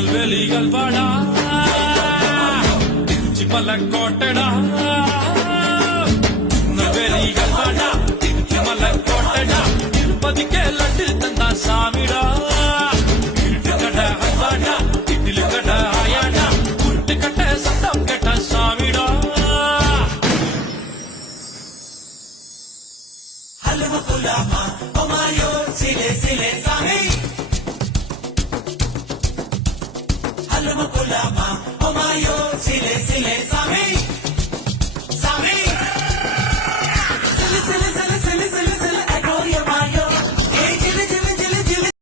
திருநெல்வேலிகள் வாடா திருச்சி மலக்கோட்டடா திருநெல்வேலிகள் வாடா திருச்சி மலக்கோட்டடா திருப்பதிக்கே லட்டு தந்தா சாமிடா இருட்டு கடை அல்வாடா இட்லி கடை ஆயாடா உருட்டு கட்ட சத்தம் கேட்ட சாமிடா Halma kulama, omayo, sile sile sami. Halma kulama, omayo, sile sile sami.